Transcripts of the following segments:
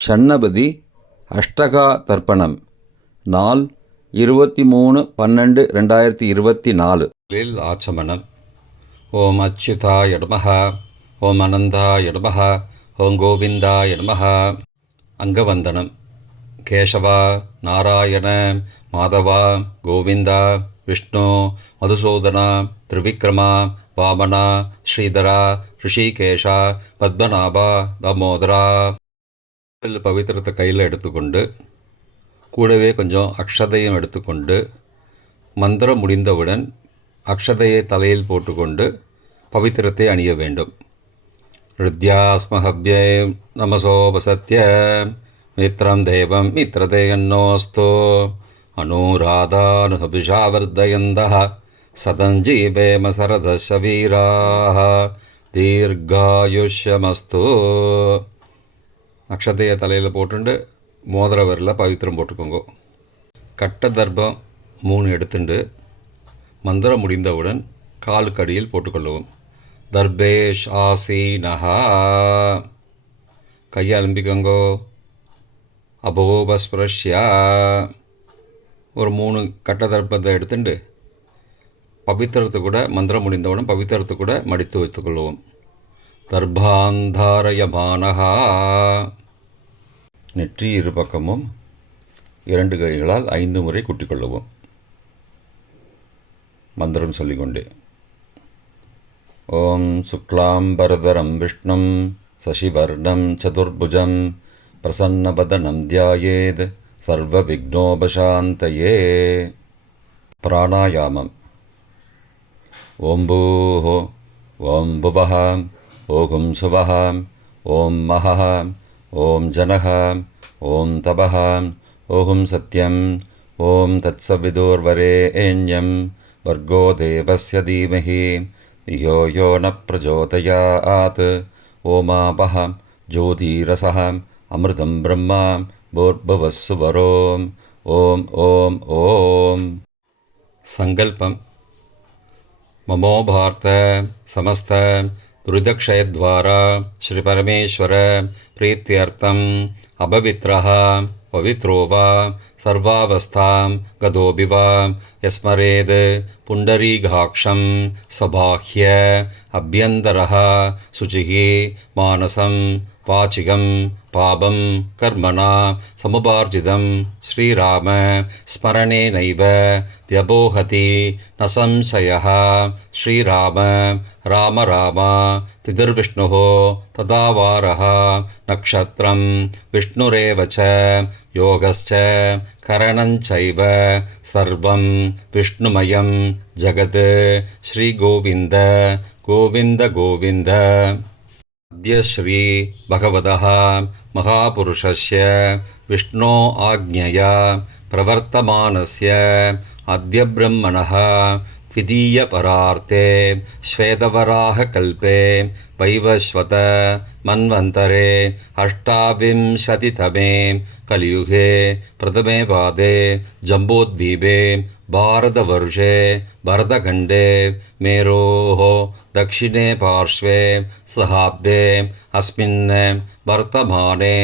ஷண்ணபதி அஷ்டகா தர்ப்பணம் நாள் 23/12/2024 ஆச்சமனம். ஓம் அச்சுதாய நமஹ, ஓம் அனந்தாய நமஹ, ஓம் கோவிந்தாய நமஹ. அங்கவந்தனம். கேசவா, நாராயண, மாதவா, கோவிந்தா, விஷ்ணு, மதுசூதனா, திரிவிக்ரமா, வாமனா, ஸ்ரீதரா, ரிஷிகேஷா, பத்மநாபா, தாமோதரா. பவித்திரத்தை கையில் எடுத்துக்கொண்டு கூடவே கொஞ்சம் அக்ஷதையும் எடுத்துக்கொண்டு மந்திரம் முடிந்தவுடன் அக்ஷதையை தலையில் போட்டுக்கொண்டு பவித்திரத்தை அணிய வேண்டும். ருத்யாஸ்மஹவ்யே நமசோபசத்ய மித்ரம் தேவம் மித்ரதேயன்னோஸ்தோ அனுராதானுஹவிஷாவர்தயந்தः சதஞ்சீவேம சரதசவீராः தீர்காயுஷ்யமஸ்து. அக்ஷதையை தலையில் போட்டுண்டு மோதிர விரலில் பவித்திரம் போட்டுக்கோங்க. கட்ட தர்ப்பம் 3 எடுத்துண்டு மந்திரம் முடிந்தவுடன் காலுக்கு அடியில் போட்டுக்கொள்ளவும். தர்பேஷ் ஆசீனஹா. கையை அலம்பிக்கோங்கோ. அபோபஸ்பிரஷ்யா. ஒரு 3 கட்ட தர்ப்பத்தை எடுத்துட்டு பவித்திரத்தை கூட மந்திரம் முடிந்தவுடன் பவித்திரத்தை கூட மடித்து வைத்துக்கொள்வோம். தர்பாந்தாரயமானஹா. நெற்றி இரு பக்கமும் 2 கைகளால் 5 முறை குட்டிக்கொள்ளவும். மந்திரம் சொல்லிக்கொண்டே. ஓம் சுக்லாம்பரதரம் விஷ்ணும் சசிவர்ணம் சதுர்புஜம் பிரசன்னபதனம் தியாயேத் சர்வ விக்னோபசாந்தயே. பிராணாயாமம். ஓம் பூஹோ, ஓம் புவஹ, ஓம் சுவஹ, ஓம் மஹஹ, ஓம் ஜனஹ, ஓம் தபஹ, ஓம் சத்யம், ஓம் தத்சவிதுர்வரேண்யம் வர்கோ தேவஸ்ய தீமஹி தியோ யோ ந பிரச்சோதயாத். ஓமாபஹ ஜோதிரசஹ அமிர்தம் பிரம்மா பூர்புவஸ்ஸுவரோம். ஓம் ஓம் ஓம். சங்கல்பம். மமோபார்த்த சமஸ்த துரிதக்ஷயத்வாரா ஸ்ரீ பரமேஸ்வர பிரீத்தியர்த்தம் அபவித்ரஹ பவித்ரோ வா சர்வாவஸ்தாம் கதோபி வா யஸ்மரேத் புண்டரீகாக்ஷம் சபாஹ்ய அப்யந்தரஹ சுச்சிः மானசம் வாச்சிகம் பாபம் கர்மணா சமுபார்ஜிதம் ஸ்ரீராம ஸ்மரணேனைவ வியபோஹதி ந சம்சயः. ஸ்ரீராம ராம ராம திதிர்விஷ்ணுः ததாவாரः நக்ஷத்ரம் விஷ்ணுரேவ ச யோகஸ்ச கரணஞ்சைவ சர்வம் விஷ்ணுமயம் ஜகத். ஸ்ரீகோவிந்த கோவிந்த கோவிந்த. அத்ய ஸ்ரீ பகவதः மகாபுருஷஸ்ய விஷ்ணோ ஆக்ஞயா பிரவர்த்தமானஸ்ய அத்ய பிரம்மணः த்விதீய பரார்த்தே ஸ்வேதவராக கல்பே வைவஸ்வத மன்வந்தரே அஷ்டாவிம்சதிதமே கலியுகே பிரதமே பாதே ஜம்போத்வீபே பாரதவர்ஷே பரதகண்டே மேரோः दक्षिणे पार्श्वे सहाब्दे अस्मिन् वर्तमाने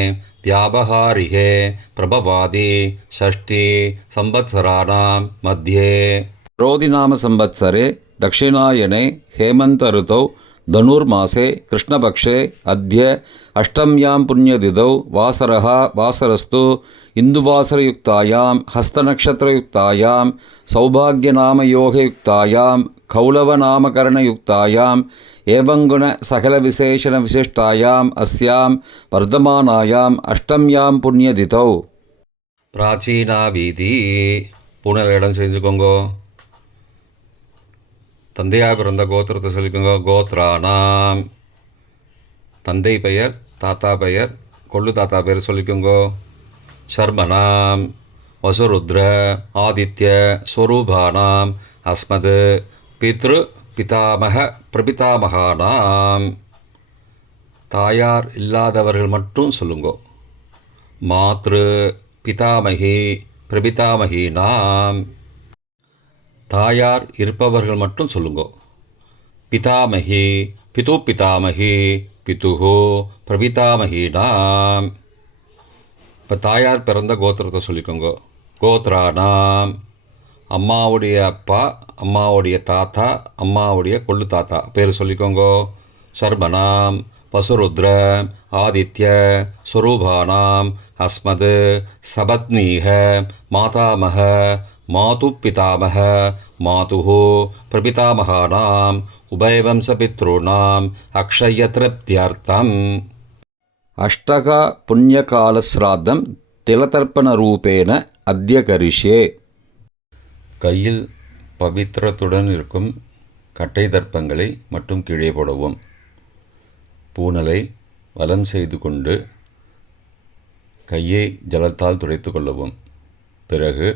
व्यावहारिके प्रभवादि षष्ठी संवत्सराणां मध्ये रोधिनाम संवत्सरे दक्षिणायने हेमन्त ऋतौ धनुर्मासे कृष्णपक्षे अद्य अष्टम्यां पुण्यतिथौ वासरः वासरस्तु इन्दुवासरयुक्तायां हस्तनक्षत्रयुक्तायां सौभाग्यनामयोगयुक्तायां कौलवनामकरणयुक्तायां एवं सकलविशेषणविशिष्टायाम् अस्यां वर्धमानायाम् अष्टम्यां पुण्यतिथौ. प्राचीना வீதி. பூனல் இடம் செஞ்சுக்கோங்கோ. தந்தையாக பிறந்த கோத்திரத்தை சொல்லிக்கோங்க. கோத்ரானாம். தந்தை பெயர், தாத்தா பெயர், கொள்ளு தாத்தா பெயர் சொல்லிக்கோங்கோ. சர்மனாம் வசுருத்ர ஆதித்ய ஸ்வரூபானாம் அஸ்மத் பித்ரு பிதாமக பிரபிதாமகானாம். தாயார் இல்லாதவர்கள் மட்டும் சொல்லுங்கோ. மாத்ரு பிதாமகி பிரபிதாமகீனாம். தாயார் இருப்பவர்கள் மட்டும் சொல்லுங்கோ. பிதாமகி பிது பிதாமகி பிதுஹோ பிரபிதாமகீனாம். இப்போ தாயார் பிறந்த கோத்திரத்தை சொல்லிக்கோங்க. கோத்ரானாம், அம்மாவுடைய அப்பா, அம்மாவுடைய தாத்தா, அம்மாவுடைய கொள்ளு தாத்தா பேர் சொல்லிக்கோங்க. சர்பனாம், வசுருத்ர, ஆதித்ய, ஸ்வரூபானாம், அஸ்மத், சபத்னீக, மாதாமக, மாது பிதாமக, மாதுஹு, பிரபிதாமகானாம், உபயவம்சபித்ருணாம், அக்ஷய திருப்தியர்த்தம். அஷ்டக புண்ணியகாலஸ்ராத்தம் திலதர்ப்பணரூபேண அத்ய கரிஷ்யே. கையில் பவித்திரத்துடன் இருக்கும் கட்டை தர்ப்பங்களை மட்டும் கீழே போடவும். பூனலை வலம் செய்து கொண்டு கையை ஜலத்தால் துடைத்து கொள்ளவும். பிறகு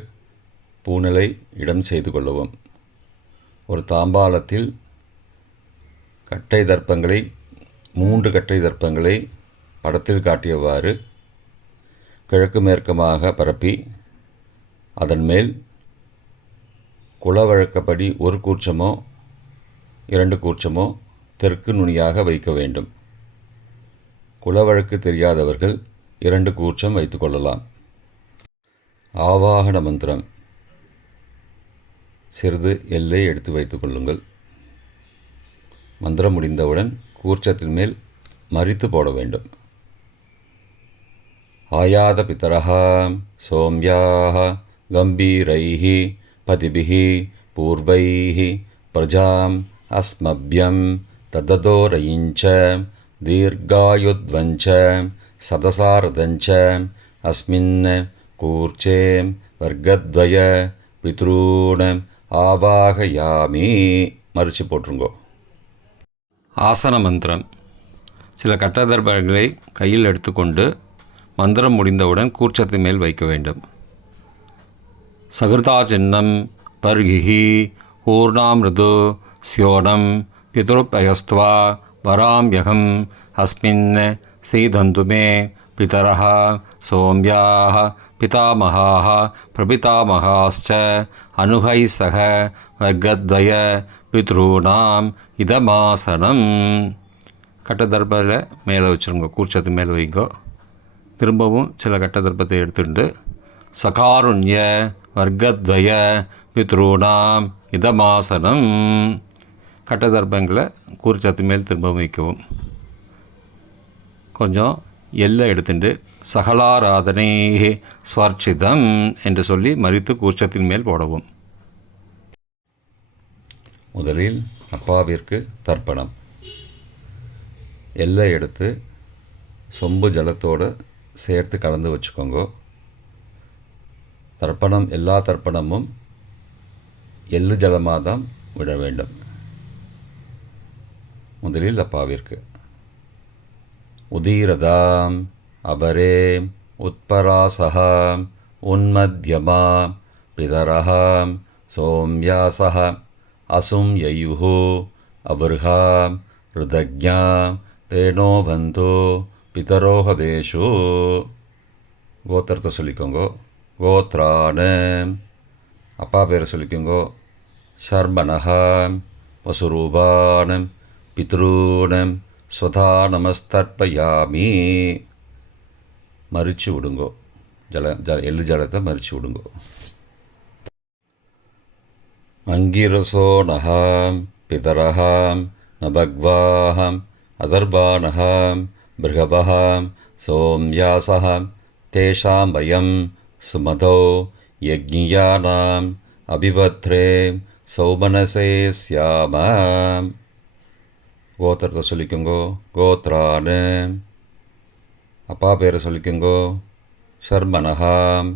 பூனலை இடம் செய்து கொள்ளவும். ஒரு தாம்பாலத்தில் கட்டை தர்ப்பங்களை 3 கட்டை தர்ப்பங்களை படத்தில் காட்டியவாறு கிழக்கு மேற்கமாக பரப்பி அதன் மேல் குலவழக்கப்படி 1 கூர்ச்சமோ 2 கூர்ச்சமோ தெற்கு நுனியாக வைக்க வேண்டும். குலவழக்கு தெரியாதவர்கள் 2 கூர்ச்சம் வைத்து கொள்ளலாம். ஆவாகன மந்திரம். சிறிது எல்லை எடுத்து வைத்துக் கொள்ளுங்கள். மந்திரம் முடிந்தவுடன் கூர்ச்சத்தின் மேல் மரித்து போட வேண்டும். ஆயாத பிதரஹ சோம்யாஹ கம்பீரைஹ பதிபிஹ பூர்வைஹ பிரஜாம் அஸ்மப்யம் தததோரயிஞ்ச தீர்காயுத்வஞ்ச சதசாரதஞ்ச அஸ்மின் கூர்ச்சே வர்க்கத்வய பித்ரூண ஆவாகயாமி. மறித்து போட்டுருங்கோ. ஆசன மந்திரம். சில கட்டதர்பங்களை கையில் எடுத்துக்கொண்டு மந்திரம் முடிந்தவுடன் கூர்ச்சத்தின் மேல் வைக்க வேண்டும். சகிருதா சின்னம் பர்கிஹி பூர்ணாமிருது ஸ்யோனம் பிதுருப்பயஸ்துவா வராம்யகம் அஸ்மின் சீதந்து மே பிதரஹ சோம்யாஹ பிதாமகாஹ பிரபிதாமகாஸ்ச அனுகை சக வர்க்கத்வய பித்ரூணாம் இதமாசனம். கட்டதர்பத்தில் மேலே வச்சுருங்க. கூர்ச்சத்து மேலே வைங்கோ. திரும்பவும் சில கட்டதர்ப்பத்தை எடுத்துட்டு சகாருண்ய வர்க்கத்வய பித்ரூணாம் இதமாசனம். கட்டதர்ப்பங்களை கூர்ச்சத்து மேல் திரும்பவும் வைக்கவும். கொஞ்சம் எல்லை எடுத்துட்டு சகலாராதனை ஸ்வர்ச்சிதம் என்று சொல்லி மறித்து கூர்ச்சத்தின் மேல் போடவும். முதலில் அப்பாவிற்கு தர்ப்பணம். எல்லை எடுத்து சொம்பு ஜலத்தோடு சேர்த்து கலந்து வச்சுக்கோங்க. தர்ப்பணம் எல்லா தர்ப்பணமும் எள்ளு ஜலமாக தான் விட வேண்டும். முதலில் அப்பாவிற்கு உதீரதாம் அபரே உத்பராசகாம் உன்மத்யமாம் பிதரஹாம் சோம்யாசஹ அசும் யயுஹு அபர்ஹாம் ருதக்ஞாம் தேனோபந்தோ பிதரோஹவேஷு. கோத்திரத்தை சொல்லிக்கோங்கோ. கோத்ரான. அப்பா பேரை சொல்லிக்கோங்கோ. ஷர்மனஹாம் வசுரூபானம் பித்ரூனம் ஸ்வதா நமஸ்தர்ப்பயாமி. மறிச்சு விடுங்கோ. எள்ளு ஜலத்தை மறிச்சு விடுங்கோ. அங்கிரசோனஹாம் பிதரஹாம் நபக்வாஹாம் அதர்பானஹாம் பிருகபஹாம் சோம்யாசஹாம் தேஷாம் வயம் சுமதோ யக்ஞியானாம் அபிபத்ரே சௌமனசே ஸ்யாமாம். கோத்திரத்தை சொல்லிக்கோங்கோ. கோத்ரான. அப்பா பேரை சொல்லிக்கோங்கோ. ஷர்மனஹாம்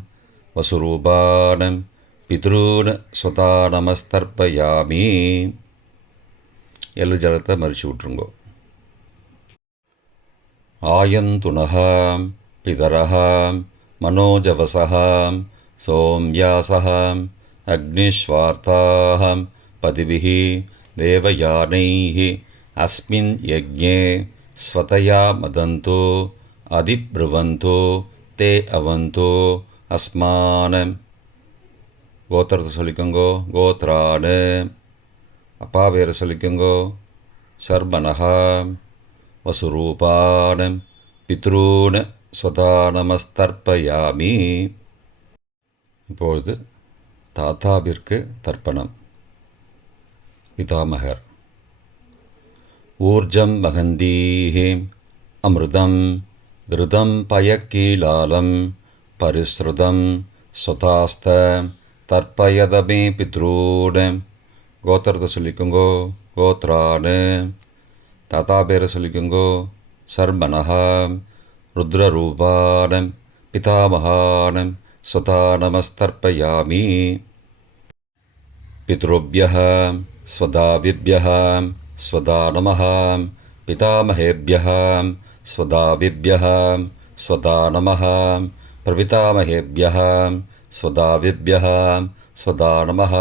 வசுரூபானம் பித்ரூன் ஸ்வதா நமஸ்தர்ப்பயாமி. எள்ளு ஜலத்தை மறிச்சு விட்ருங்கோ. ஆயந்துனஹாம் பிதரஹாம் மனோஜவசஹாம் சோம்யாசஹாம் அக்னிஸ்வார்த்தாஹாம் பதிபிஹி தேவயானைஹி அஸ்மின் யஜ்ஞே ஸ்வதயா மதந்தோ அதிப்ருவந்தோ தே அவந்தோ அஸ்மானம். கோத்திரத்தை சொல்லிக்கோங்கோ. கோத்ரான. அப்பா பேரை சொல்லிக்கோங்கோ. சர்பனஹாம் வசுரூபானம் பித்ரூன ஸ்வதா நமஸ்தர்ப்பயாமி. இப்பொழுது தாத்தாவிற்கு தர்ப்பணம். பிதாமகர். ஊர்ஜம் வகந்தீஹி அமிர்தம் கிருதம் பயக்கீலாலம் பரிஸ்ருதம் ஸ்வதாஸ்த தர்ப்பயதமே பித்ரூட. கோத்திரத்தை சொல்லிக்கோங்கோ. கோத்ரானு. தாத்தா பேரை சொல்லிக்கோங்கோ. சர்மனஹா ருத்ரரூபானம் பிதாமகானம் ஸ்வதா நமஸ்தர்ப்பயாமி. பித்ருப்யஹ ஸ்வதாவிப்யஹ ஸ்வதா நமஹ பிதாமகேப்யஹ ஸ்வதாவிப்யஹ ஸ்வதா நமஹ பிரபிதாமகேப்யஹ ஸ்வதாவிப்யஹ ஸ்வதா நமஹ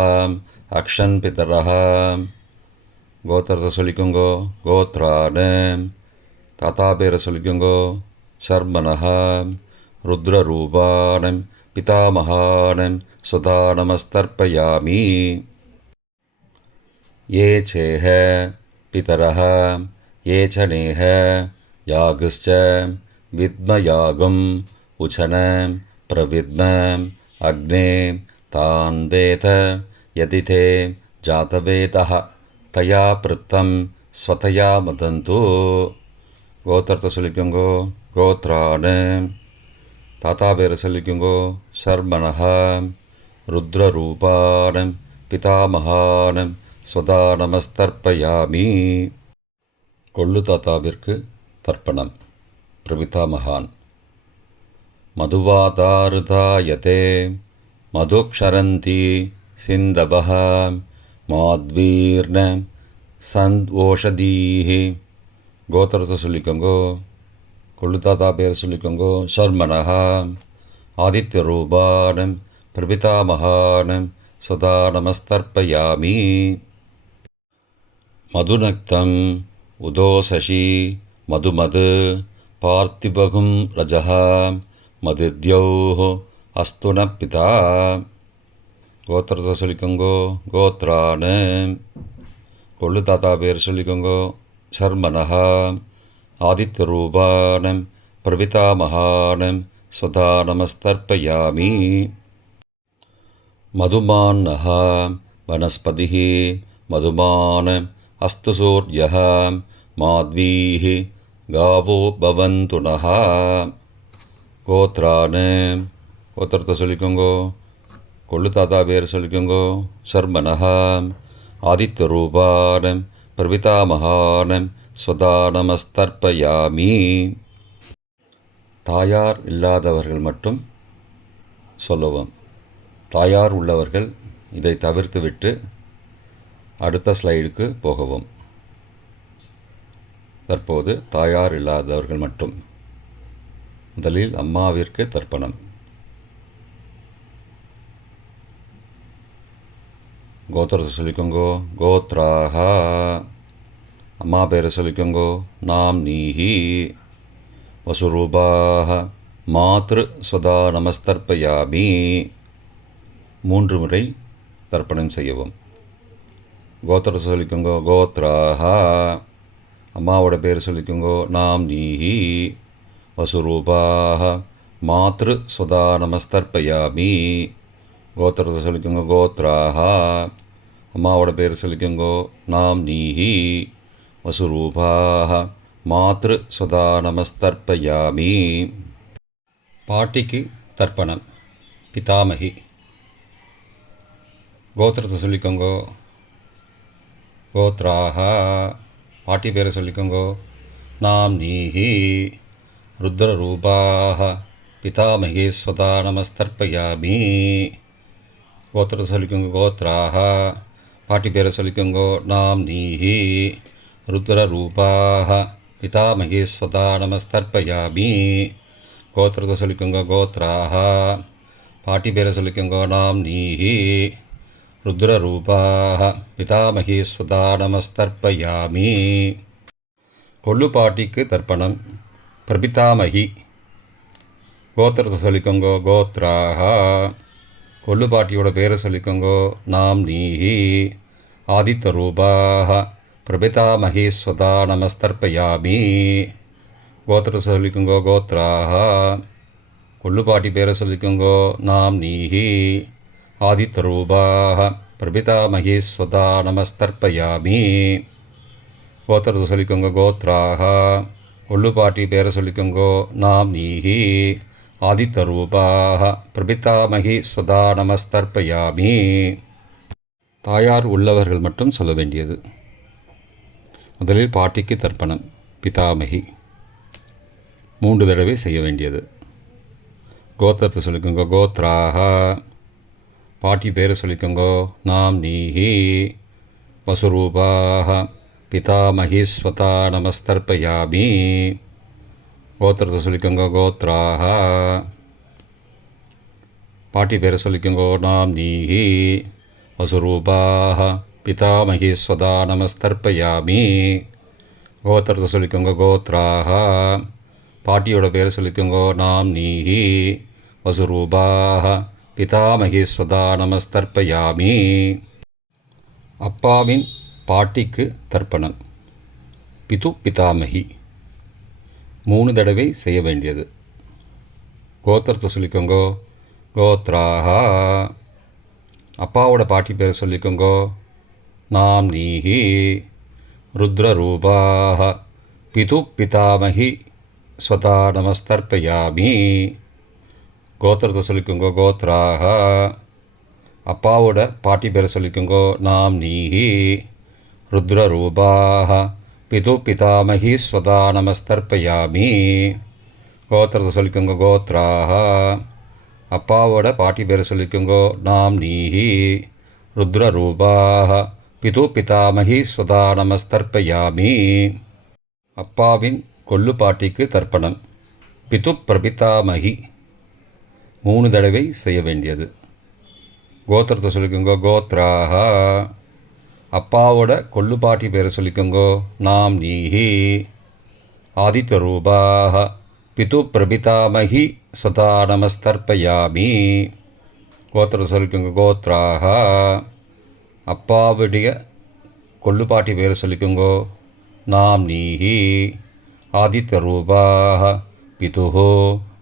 அக்ஷன் பிதரஹ. கோத்திரத்தை சொல்லிக்கோங்கோ. கோத்ரானு. தாத்தா பேரை சொல்லிக்கோங்கோ. சர்மனஹ ருத்ரரூபானம் பிதாமகானம் ஸ்வதா நமஸ்தர்ப்பயாமி. ये चेह पितरः ये च नेह यागश्च विद्मयागम् उचन प्रविद्म अग्ने तान् वेद यदि ते जातवेदः तया पृत्तं स्वतया मदन्तु. கோத்திரத்தை சொல்லிக்கோங்கோ. கோத்ரானு. தாத்தா பேரை சொல்லிக்கோங்கோ. சர்மனஹ ருத்ரரூபானம் பிதாமகானம் ஸ்வதா நமஸ்தர்ப்பயாமி. கொள்ளு தாத்தாவிற்கு தர்ப்பணம். பிரபிதாமகான். மதுவாதாருதாயதே மதுக்ஷரந்தி சிந்தபஹ மாத்வீர்ண சந்த்வோஷதீஹி. கோத்திரத்தை சொல்லிக்கோங்கோ. கொள்ளு தாத்தா பேரை சொல்லிக்கோங்கோ. சர்மனஹா ஆதித்யரூபானம் பிரபிதாமகானம் ஸ்வதா நமஸ்தர்ப்பயாமி. மதுநக்தம் உதோசசி மதுமது பார்த்திபகும் ரஜஹ மதித்யௌஹ அஸ்துன பிதா. கோத்திரத்தை சொல்லிக்கோங்கோ. கோத்ரானு. கொள்ளு தாத்தா பேர் சொல்லிக்கோங்கோ. சர்மனஹ ஆதித்யரூபானம் பிரபிதாமகானம் ஸ்வதா நமஸ்தர்ப்பயாமி. மதுமான்னஹ வனஸ்பதிः மதுமான் அஸ்து சூர்யः மாத்வீः காவோ பவந்து நஹ. கோத்ரானு. கோத்திரத்தை சொல்லிக்கோங்கோ. கொள்ளு தாத்தா பேர் சொல்லிக்கோங்கோ. சர்மனஹ ஆதித்யரூபானம் பிரபிதாமகானம் ஸ்வதா நமஸ்தர்ப்பயாமி. தாயார் இல்லாதவர்கள் மட்டும் சொல்லவும். தாயார் உள்ளவர்கள் இதை தவிர்த்துவிட்டு அடுத்த ஸ்லைடுக்கு போகவும். தற்போது தாயார் இல்லாதவர்கள் மட்டும். முதலில் அம்மாவிற்கு தர்ப்பணம். கோத்திரத்தை சொல்லிக்கோங்கோ. கோத்ராஹ. அம்மா பேரை சொல்லிக்கோங்கோ. நாம் நீஹி வசுரூபாஹ மாத்ரு ஸ்வதா நமஸ்தர்ப்பயாமி. 3 முறை தர்ப்பணம் செய்யவும். கோத்திரத்தை சொல்லிக்கோங்கோ. கோத்ராஹ. அம்மாவோட பேர் சொல்லிக்கோங்கோ. நாம் நீஹி வசுரூபாஹ மாத்ரு ஸ்வதா நமஸ்தர்ப்பயாமி. கோத்திரத்தை சொல்லிக்கோங்கோ. கோத்ராஹ. அம்மாவோட பேர் சொல்லிக்கோங்கோ. நாம் நீஹி வசுரூபாஹ மாத்ரு ஸ்வதா நமஸ்தர்ப்பயாமி. பாட்டிக்கு தர்ப்பணம். பிதாமகி. கோத்திரத்தை சொல்லிக்கோங்கோ. கோத்ராஹ. பாட்டி பேரை சொல்லிக்கோங்கோ. நாம் நீஹி ருத்ரரூபாஹ பிதாமகி ஸ்வதா நமஸ்தர்ப்பயாமி. கோத்திரத்தை சொல்லிக்கோங்கோ. கோத்ராஹ. பாட்டி பேரை சொல்லிக்கோங்கோ. நாம் நீஹி ருத்ரரூபாஹ பிதாமகி ஸ்வதா நமஸ்தர்ப்பயாமி. கோத்திரத்தை சொல்லிக்கோங்கோ. கோத்ராஹ. பாட்டி பேரை சொல்லிக்கோங்கோ. நாம் நீஹி ருத்ரரூபாஹ பிதாமகி ஸ்வதா நமஸ்தர்ப்பயாமி. கொள்ளு பாட்டிக்கு தர்ப்பணம். பிரபிதாமகி. கோத்திரத்தை சொல்லிக்கோங்கோ. கோத்ராஹ. கொள்ளு பாட்டியோட பேரை சொல்லிக்கோங்கோ. நாம் நீஹி ஆதித்யரூபாஹ பிரபிதாமகி ஸ்வதா நமஸ்தர்ப்பயாமி. கோத்திரத்தை சொல்லிக்கோங்கோ கோத்ராஹ. கொள்ளுப்பாட்டி பேரை சொல்லிக்கோங்கோ நாம் நீஹி. ஆதித்யரூபாக பிரபிதாமகி ஸ்வதா நமஸ்தர்ப்பயாமி. கோத்திரத்தை சொல்லிக்கோங்க கோத்ராஹ. கொள்ளுப்பாட்டி பேரை சொல்லிக்கோங்கோ நாம் நீஹி. ஆதித்யரூபாக பிரபிதாமகி ஸ்வதா நமஸ்தர்ப்பயாமி. தாயார் உள்ளவர்கள் மட்டும் சொல்ல வேண்டியது. முதலில் பாட்டிக்கு தர்ப்பணம் பிதாமகி 3 தடவை செய்ய வேண்டியது. கோத்திரத்தை சொல்லிக்கோங்க கோத்ராஹ. பாட்டி பேரை சொல்லிக்கோங்கோ நாம் நீஹி. வசுரூபாக பிதாமகி ஸ்வதா நமஸ்தர்ப்பயாமி. கோத்திரத்தை சொல்லிக்கோங்க கோத்ராஹ. பாட்டி பேரை சொல்லிக்கோங்கோ நாம் நீஹி. வசுரூபாக பிதாமகி ஸ்வதா நமஸ்தர்ப்பயாமி. கோத்திரத்தை சொல்லிக்கோங்க கோத்ராஹ. பாட்டியோட பேரை சொல்லிக்கோங்கோ நாம் நீஹி. வசுரூபாக பிதாமகி ஸ்வதா நமஸ்தர்ப்பயாமி. அப்பாவின் பாட்டிக்கு தர்ப்பணம் பிது பிதாமகி 3 தடவை செய்ய வேண்டியது. கோத்திரத்தை சொல்லிக்கோங்கோ கோத்ராஹ. அப்பாவோட பாட்டி பேரை சொல்லிக்கோங்கோ நாம் நீஹி. ருத்ரரூபாக பிது பிதாமகி ஸ்வதா நமஸ்தர்ப்பயாமி. கோத்திரத்தை சொல்லிக்கோங்கோ கோத்ராஹ. அப்பாவோட பாட்டி பேரை சொல்லிக்கோங்கோ நாம் நீஹி. ருத்ரரூபாக பிது பிதாமகி ஸ்வதா நமஸ்தர்ப்பயாமி. கோத்திரத்தை சொல்லிக்கோங்க கோத்ராஹ. அப்பாவோட பாட்டி பேரை சொல்லிக்கோங்கோ நாம் நீஹி. ருத்ரரூபாக பிது பிதாமகி ஸ்வதா நமஸ்தர்ப்பயாமி. அப்பாவின் கொள்ளுப்பாட்டிக்கு தர்ப்பணம் பிது பிரபிதாமகி 3 தடவை செய்ய வேண்டியது. கோத்திரத்தை சொல்லிக்கோங்கோ கோத்ராஹ. அப்பாவோட கொள்ளுப்பாட்டி பேரை சொல்லிக்கோங்கோ நாம் நீஹி. ஆதித்யரூபாக பிது பிரபிதாமகி ஸ்வதா நமஸ்தர்ப்பயாமி. கோத்திரத்தை சொல்லிக்கோங்க கோத்ராஹ. அப்பாவுடைய கொள்ளுப்பாட்டி பேரை சொல்லிக்கோங்கோ நாம் நீஹி. ஆதித்யரூபாக பிதுஹோ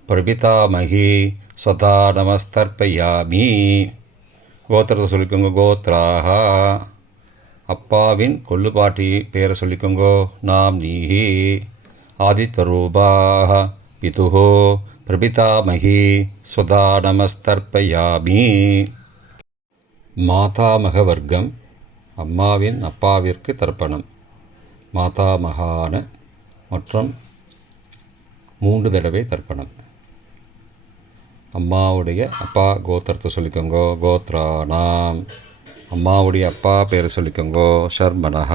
பிரபிதாமகி ஸ்வதா நமஸ்தர்ப்பயாமி. கோத்திரத்தை சொல்லிக்கோங்க கோத்ராஹ. அப்பாவின் கொள்ளுப்பாட்டி பேரை சொல்லிக்கோங்கோ நாம் நீஹி. ஆதித்யரூபாக பிதுஹோ பிரபிதாமகி ஸ்வதா நமஸ்தர்ப்பயாமி. மாதாமக வர்க்கம் அம்மாவின் அப்பாவிற்கு தர்ப்பணம் மாதாமகான மற்றும் 3 தடவை தர்ப்பணம். அம்மாவுடைய அப்பா கோத்திரத்தை சொல்லிக்கோங்கோ கோத்ரானாம். அம்மாவுடைய அப்பா பேரை சொல்லிக்கோங்கோ ஷர்மனஹ.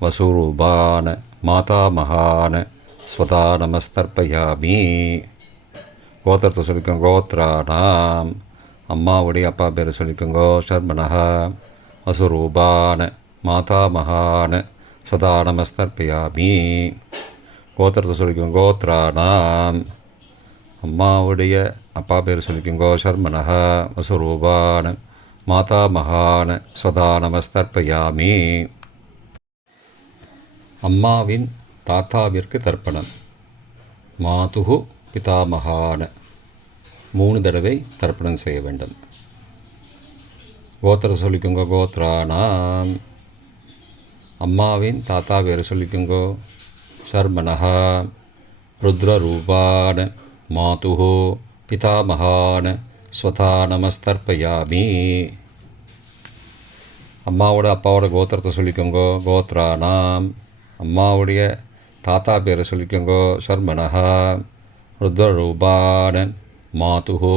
வசுரூபான மாதாமகான ஸ்வதா நமஸ்தர்ப்பயாமி. கோத்திரத்தை சொல்லிக்கோங்க கோத்ரானாம். அம்மாவுடைய அப்பா பேரை சொல்லிக்கோங்கோ ஷர்மனஹ. வசுரூபான மாதாமகான ஸ்வதா நமஸ்தர்ப்பயாமி. கோத்திரத்தை சொல்லிக்கோங்க கோத்ரானாம். அம்மாவுடைய அப்பா பேர் சொல்லிக்கோங்கோ ஷர்மனஹ. வசுரூபான மாதாமகான ஸ்வதா நமஸ்தர்ப்பயாமி. அம்மாவின் தாத்தாவிற்கு தர்ப்பணம் மாதுஹு பிதாமகான 3 தடவை தர்ப்பணம் செய்ய வேண்டும். கோத்திரத்தை சொல்லிக்கோங்க கோத்ரானாம். அம்மாவின் தாத்தா பேர் சொல்லிக்கோங்கோ ஷர்மனஹ. ருத்ரரூபான மாதுஹோ பிதாமகான ஸ்வதா நமஸ்தர்ப்பயாமி. அம்மாவோட அப்பாவோட கோத்திரத்தை சொல்லிக்கோங்கோ கோத்ரானாம். அம்மாவுடைய தாத்தா பேரை சொல்லிக்கோங்கோ ஷர்மனஹ. ருத்ரரூபான மாதுஹோ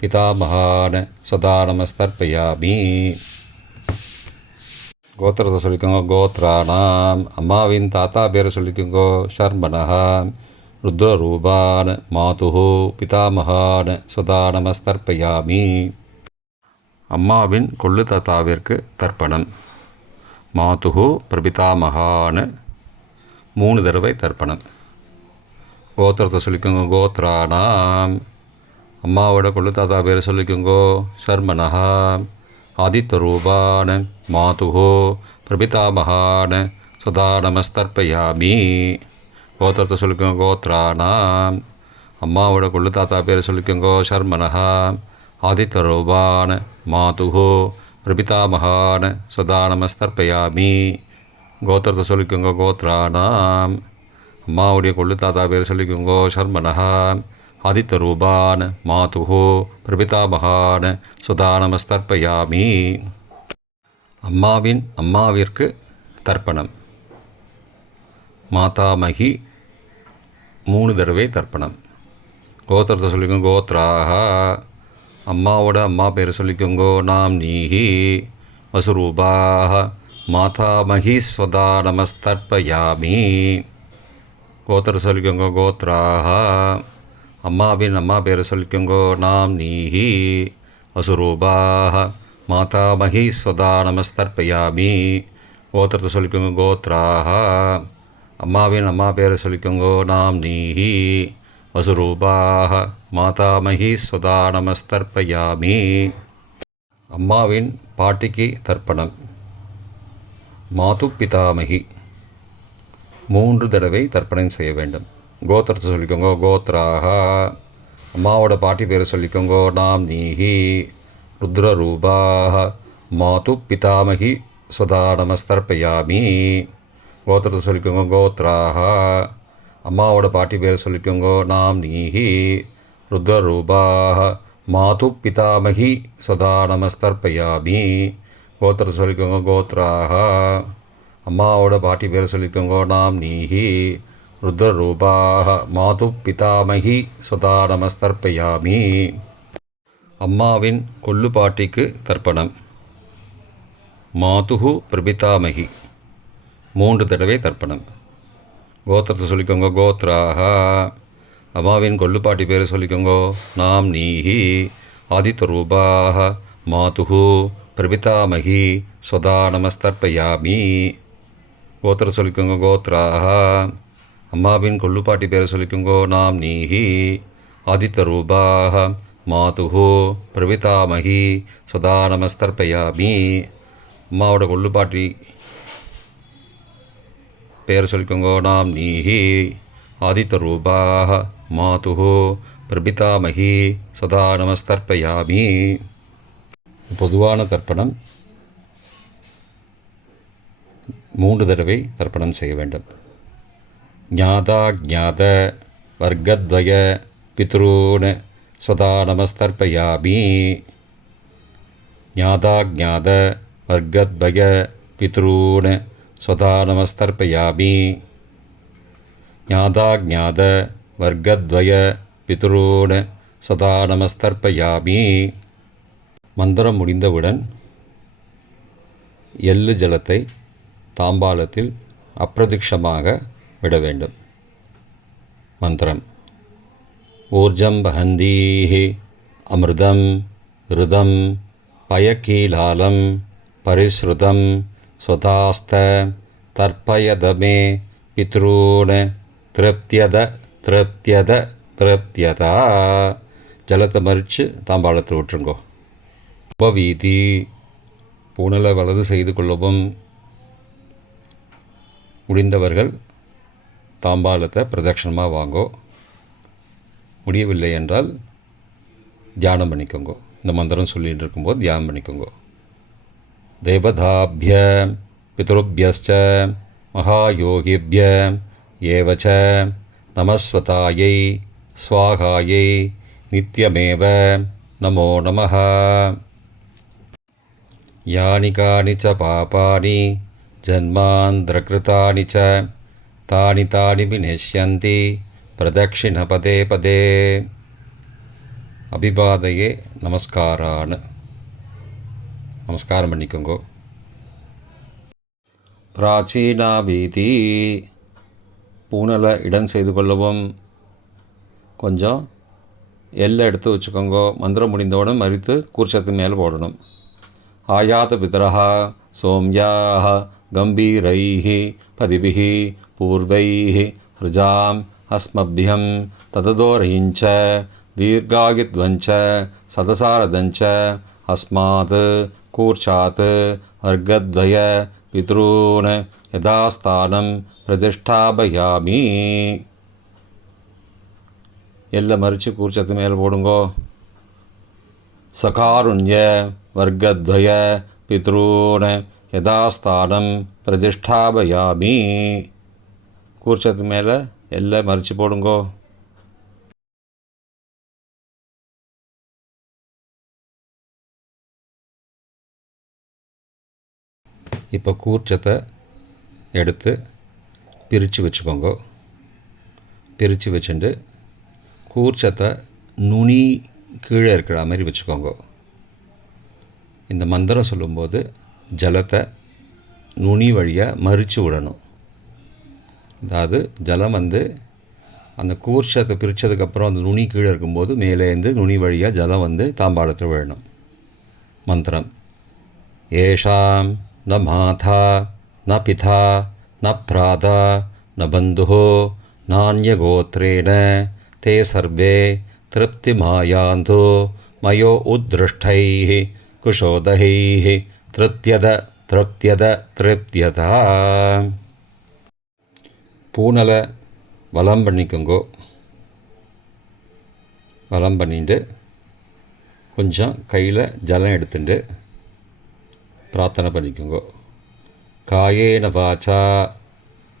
பிதாமகான ஸ்வதா நமஸ்தர்ப்பயாமி. கோத்திரத்தை சொல்லிக்கோங்க கோத்ரானாம். அம்மாவின் தாத்தா பேரை சொல்லிக்கோங்கோ ஷர்மனஹ. ருத்ரரூபான மாதுஹோ பிதாமகான ஸ்வதா நமஸ்தர்ப்பயாமி. அம்மாவின் கொள்ளு தாத்தாவிற்கு தர்ப்பணம் மாதுஹு பிரபிதாமகான 3 தடவை தர்ப்பணம். கோத்திரத்தை சொல்லிக்கோங்க கோத்ரானாம். அம்மாவோட கொள்ளு தாத்தா பேரை சொல்லிக்கோங்கோ ஷர்மனஹ. ஆதித்யரூபான மாதுஹோ பிரபிதாமகான ஸ்வதா நமஸ்தர்ப்பயாமி. கோத்திரத்தை சொல்லிக்கோங்க கோத்ராணாம். அம்மாவோட கொள்ளு தாத்தா பேர் சொல்லிக்கோங்க சர்மனஹா. ஆதித்தரூபான் மாதுஹோ பிரபிதாமகான் சதா நமஸ்தர்ப்பயாமி. கோத்திரத்தை சொல்லிக்கோங்க கோத்ராணாம். அம்மாவுடைய கொள்ளு தாத்தா பேர் சொல்லிக்கோங்க சர்மனஹா. ஆதித்தரூபான் மாதுஹோ பிரபிதாமகான் சதா நமஸ்தர்ப்பயாமி. அம்மாவின் அம்மாவிற்கு தர்ப்பணம். மாதாமகி 3 தடவை தர்ப்பணம். கோத்திரத்தை சொல்லிக்கோங்க கோத்ராக. அம்மாவோட அம்மா பேர் சொல்லிக்கோங்க நாம் நீஹி வசுரூபாக மாதாமகி ஸ்வதா நமஸ்தர்ப்பயாமி. கோத்திரத்தை சொல்லிக்கோங்க கோத்ராக. அம்மாவின் அம்மா பேர் சொல்லிக்கோங்க நாம் நீஹி வசுரூபாக மாதாமகி ஸ்வதா நமஸ்தர்ப்பயாமி. கோத்திரத்தை சொல்லிக்கோங்க கோத்ராக. அம்மாவின் அம்மா பேரை சொல்லிக்கோங்க நாம் நீஹி வசுரூபாக மாதாமகி ஸ்வதா நமஸ்தர்ப்பயாமி. அம்மாவின் பாட்டிக்கு தர்ப்பணம். மாது பிதாமகி 3 தடவை தர்ப்பணம் செய்ய வேண்டும். கோத்திரத்தை சொல்லிக்கோங்க கோத்ராக. அம்மாவோட பாட்டி பேரை சொல்லிக்கோங்க நாம் நீஹி ருத்ரரூபாக மாது பிதாமகி ஸ்வதா நமஸ்தர்ப்பயாமி. கோத்திரத்தை சொல்லிக்கோங்க கோத்ராக. அம்மாவோட பாட்டி பேரை சொல்லிக்கோங்க நாம் நீஹி ருத்ரரூபாக மாது பிதாமகி ஸ்வதா நமஸ்தர்ப்பயாமி. கோத்திரத்தை சொல்லிக்கோங்க கோத்ராக. அம்மாவோட பாட்டி பேரை சொல்லிக்கோங்க நாம் நீஹி ருத்ரரூபாக மாது பிதாமகி ஸ்வதா நமஸ்தர்ப்பயாமி. அம்மாவின் கொள்ளு பாட்டிக்கு தர்ப்பணம். மாதுஹு பிரபிதாமகி 3 தடவை தர்ப்பணம். கோத்திரத்தை சொல்லிக்கோங்க கோத்ராக. அம்மாவின் கொள்ளுப்பாட்டி பேரை சொல்லிக்கோங்க நாம் நீஹி ஆதித்தரூபாக மாதுஹு பிரபிதாமகி ஸ்வதா நமஸ்தர்ப்பயாமி. கோத்திரத்தை சொல்லிக்கோங்க கோத்ராக. அம்மாவின் கொள்ளுப்பாட்டி பேரை சொல்லிக்கோங்க நாம் நீஹி ஆதித்தரூபாக மாதுஹு பிரபிதாமகி ஸ்வதா நமஸ்தர்ப்பயாமி. அம்மாவோட கொள்ளுப்பாட்டி பேர் சொல்லிக்கோங்க நாம் நீஹி ஆதித்தரூபாக மாதுஹு பிரபிதாமகி சதா நமஸ்தர்ப்பயாமி. பொதுவான தர்ப்பணம் 3 தடவை தர்ப்பணம் செய்ய வேண்டும். ஞாதா ஞாத வர்க்கத்வய பித்ரூன் சதா நமஸ்தர்ப்பயாமி. ஞாதா ஞாத வர்க்கத்வய பித்ரூன் ஸ்வதா நமஸ்தர்ப்பயாமி. ஞாதா ஞாத வர்க்கத்வய பித்ரூன் சதா நமஸ்தர்ப்பயாமி. மந்திரம் முடிந்தவுடன் எள்ளு ஜலத்தை தாம்பாளத்தில் அப்பிரதிக்ஷமாக விட வேண்டும். மந்திரம். ஊர்ஜம் வஹந்தீஹி அமிர்தம் ருதம் பயக்கீலாலம் பரிஸ்ருதம் ஸ்வதாஸ்த தர்ப்பயதமே பித்ரூன் திருப்தியத திருப்தியத திருப்தியதா. ஜலத்தை மறித்து தாம்பாளத்தில் விட்டுருங்கோ. உபவீதி பூனலை வலது செய்து கொள்ளவும். முடிந்தவர்கள் தாம்பாளத்தை பிரதட்சணமாக வாங்கோ. முடியவில்லை என்றால் தியானம் பண்ணிக்கோங்க. இந்த மந்திரம் சொல்லிகிட்டு இருக்கும்போது தியானம் பண்ணிக்கோங்க. தேவதாபிய பித்ருபியஸ்ச மகாயோகிபிய ஏவச்ச நமஸ்வதாயை ஸ்வாகாயை நித்யமேவ நமோ நமः. யானி கானி ச பாபானி ஜன்மாந்திரகிருதானி ச தானி தானி விநஷ்யந்தி பிரதக்ஷிண பதே பதே. அபிபாதையே நமஸ்காரான். நமஸ்காரம் பண்ணிக்கோங்க. பிராச்சீனா வீதி பூனலை இடம் செய்து கொள்ளவும். கொஞ்சம் எல்லை எடுத்து வச்சுக்கோங்க. மந்திரம் முடிந்தவுடன் மறித்து கூர்ச்சத்து மேலே போடணும். ஆயாத பிதரஹா சோம்யாஹ கம்பீரைஹி பதிபிஹி பூர்வைஹி ருஜாம் அஸ்மபியம் தததோரயிஞ்ச தீர்காகித்வஞ்ச சதசாரதஞ்ச அஸ்மாத் கூர்ச்சாத் வர்க்கத்வய பித்ரூன் யதாஸ்தானம் பிரதிஷ்டாபயாமி. எல்லாம் மறித்து கூர்ச்சத்து மேலே போடுங்கோ. சகாருண்ய வர்க்கத்வய பித்ரூன் யதாஸ்தானம் பிரதிஷ்டாபயாமி. கூர்ச்சத்து மேலே எல்லாம் மறித்து போடுங்கோ. இப்போ கூர்ச்சத்தை எடுத்து பிரித்து வச்சுக்கோங்க. பிரித்து வச்சுட்டு கூர்ச்சத்தை நுனி கீழே இருக்கிற மாதிரி வச்சுக்கோங்க. இந்த மந்திரம் சொல்லும்போது ஜலத்தை நுனி வழியாக மறித்து விடணும். அதாவது ஜலம் அந்த கூர்ச்சத்தை பிரித்ததுக்கப்புறம் அந்த நுனி கீழே இருக்கும்போது மேலேருந்து நுனி வழியாக ஜலம் தாம்பாளத்தில் விழணும். மந்திரம்: ஏஷாம் ந மாதா ந பிதா ந பிராதா ந பந்துஹோ நான்யகோத்ரேண தே சர்வே திருப்திமாயாந்தோ மயோ உத்ருஷ்டைः குஷோதகைः திருப்தியத திருப்தியத திருப்தியதா. பூனலை வலம் பண்ணிக்கோங்கோ. வலம் பண்ணிட்டு கொஞ்சம் கையில் ஜலம் எடுத்துட்டு பிரார்த்தனை பண்ணிக்கோங்கோ. காயேன வாச்சா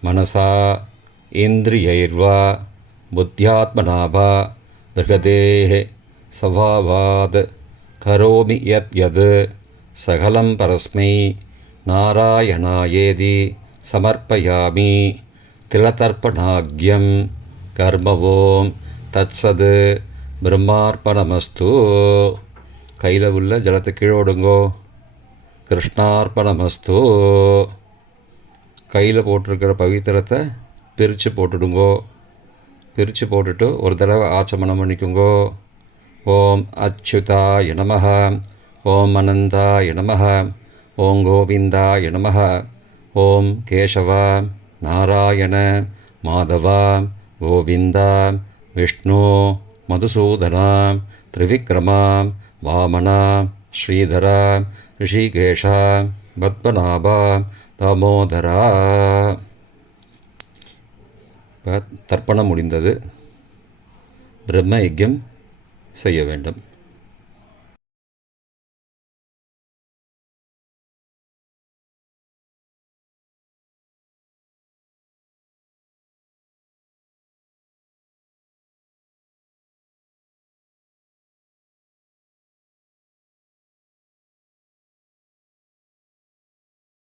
மனசா இந்திரியைர்வா புத்தியாத்மனாவா பிருகதேஹ சவாவாத் கரோமி யத் யத் சகலம் பரஸ்மை நாராயணாயேதி சமர்ப்பயாமி. திலதர்ப்பணாக்யம் கர்மவோம் தத்சத் பிரம்மார்ப்பணமஸ்து. கையில் உள்ள ஜலத்தை கீழே விடுங்கோ. கிருஷ்ணார்ப்பணமஸ்து. கையில் போட்டிருக்கிற பவித்திரத்தை பிரித்து போட்டுடுங்கோ. பிரித்து போட்டுட்டு ஒரு தடவை ஆச்சமனம் பண்ணிக்கோங்கோ. ஓம் அச்சுதாய நமஹ, ஓம் அனந்தாய நமஹ, ஓம் கோவிந்தாய நமஹ, ஓம் கேசவா நாராயண மாதவா கோவிந்தா விஷ்ணு மதுசூதனா திரிவிக்ரமா வாமனா ஸ்ரீதரா ரிஷிகேஷா பத்மநாபா தாமோதரா. தர்ப்பணம் முடிந்தது. பிரம்ம யஜ்யம் செய்ய வேண்டும்.